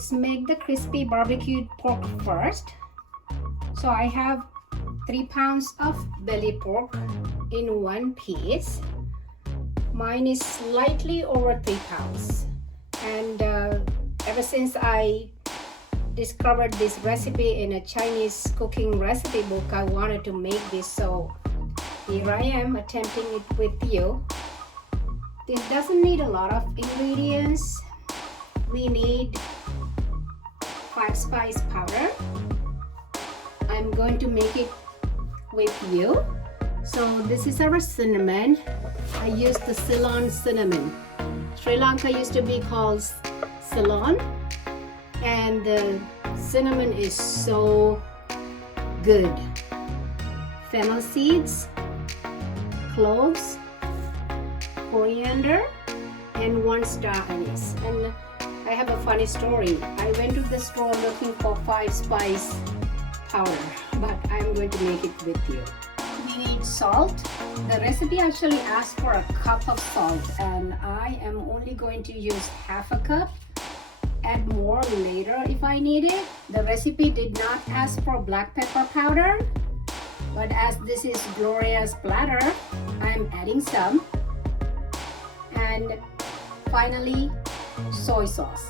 let's make the crispy barbecued pork first. So I have 3 pounds of belly pork in one piece. Mine is slightly over 3 pounds. And ever since I discovered this recipe in a Chinese cooking recipe book, I wanted to make this, so here I am attempting it with you. This doesn't need a lot of ingredients. We need 5 spice powder. I'm going to make it with you. So this is our cinnamon. I used the Ceylon cinnamon. Sri Lanka used to be called Ceylon, and the cinnamon is so good. Fennel seeds, cloves, coriander, and 1 star anise. And I have a funny story. I went to the store looking for 5 spice powder, but I'm going to make it with you. We need salt. The recipe actually asks for a cup of salt, and I am only going to use half a cup. Add more later if I need it. The recipe did not ask for black pepper powder, but as this is Gloria's platter, I'm adding some. And finally, soy sauce.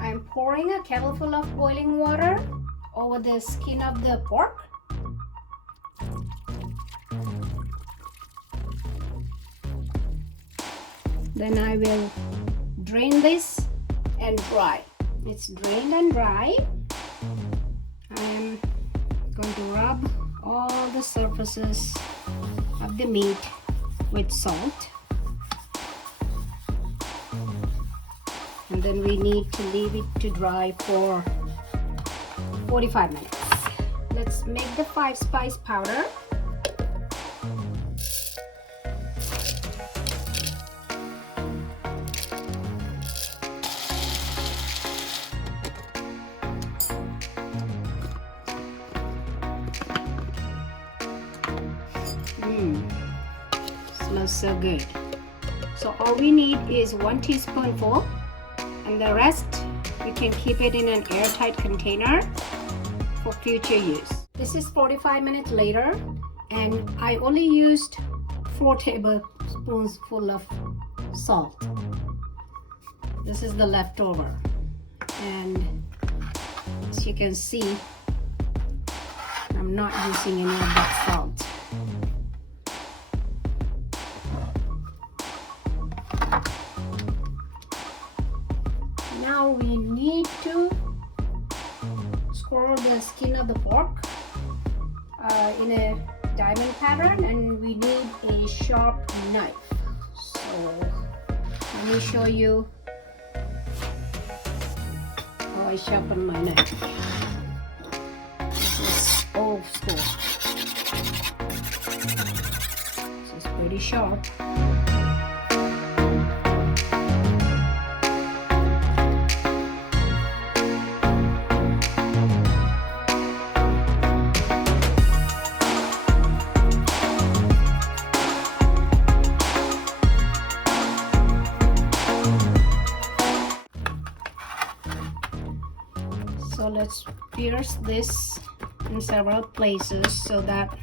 I'm pouring a kettle full of boiling water over the skin of the pork. Then I will drain this and dry. It's drained and dry. I am going to rub all the surfaces of the meat with salt. And then we need to leave it to dry for 45 minutes. Let's make the 5 spice powder. Smells so good. So all we need is 1 teaspoonful, and the rest you can keep it in an airtight container for future use. This is 45 minutes later, and I only used 4 tablespoons full of salt. This is the leftover, and as you can see, I'm not using any of that salt. Now we need to score the skin of the pork in a diamond pattern, and we need a sharp knife. So let me show you how I sharpen my knife. This is old school. This is pretty sharp. So let's pierce this in several places so that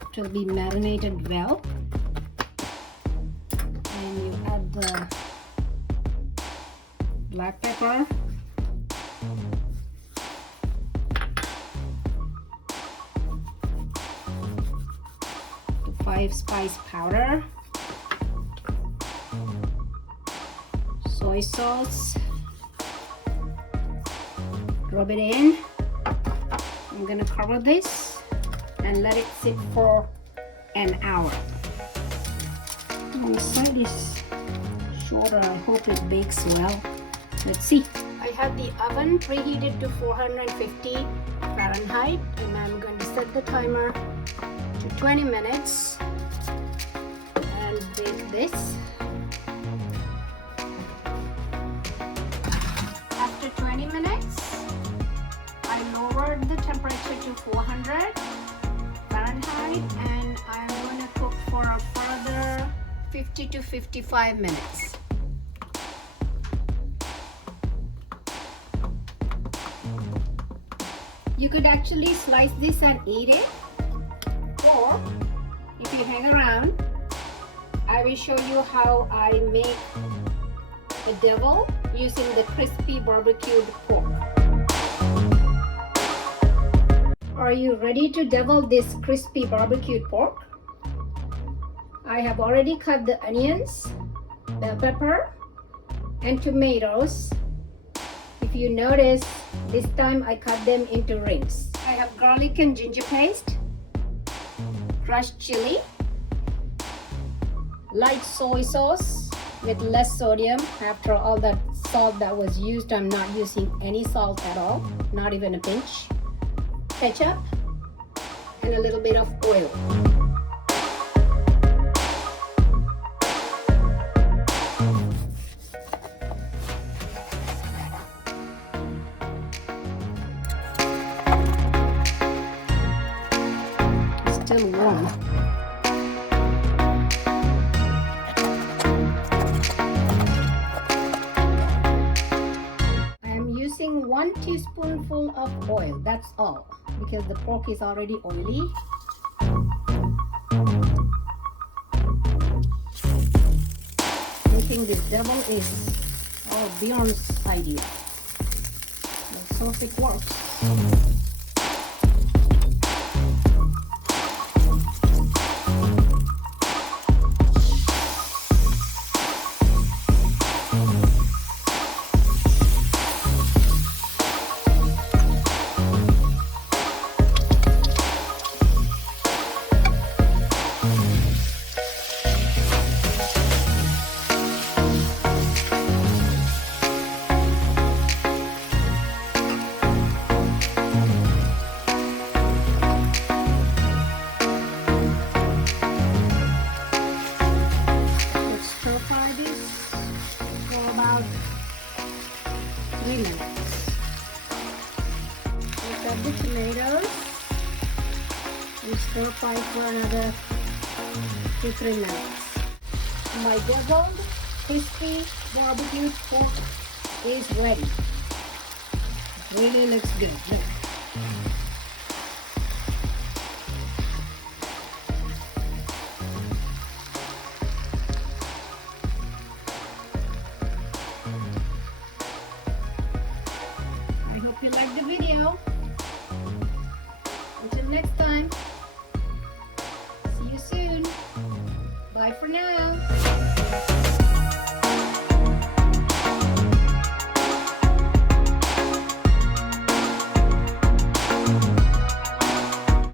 it will be marinated well. And you add the black pepper, the 5 spice powder, soy sauce. Rub it in. I'm gonna cover this and let it sit for an hour. The side is shorter. I hope it bakes well. Let's see. I have the oven preheated to 450 Fahrenheit, and I'm going to set the timer to 20 minutes and bake this. After 20 minutes, I lowered the temperature to 400 Fahrenheit, and I'm going to cook for a further 50 to 55 minutes. You could actually slice this and eat it, or if you hang around, I will show you how I make the devil using the crispy barbecued pork. Are you ready to devil this crispy barbecued pork? I have already cut the onions, bell pepper, and tomatoes. If you notice, this time I cut them into rings. I have garlic and ginger paste, crushed chili, light soy sauce with less sodium. After all that salt that was used, I'm not using any salt at all, not even a pinch. Ketchup, and a little bit of oil. It's still warm. I'm using 1 teaspoonful of oil, that's all, because the pork is already oily. Making this devil is Bjorn's idea. So it works. About 3 minutes. We've got the tomatoes. We stir fry for another 2-3 minutes. My deviled crispy barbecued pork is ready. It really looks good. Look. If you liked the video, until next time, see you soon. Bye for now.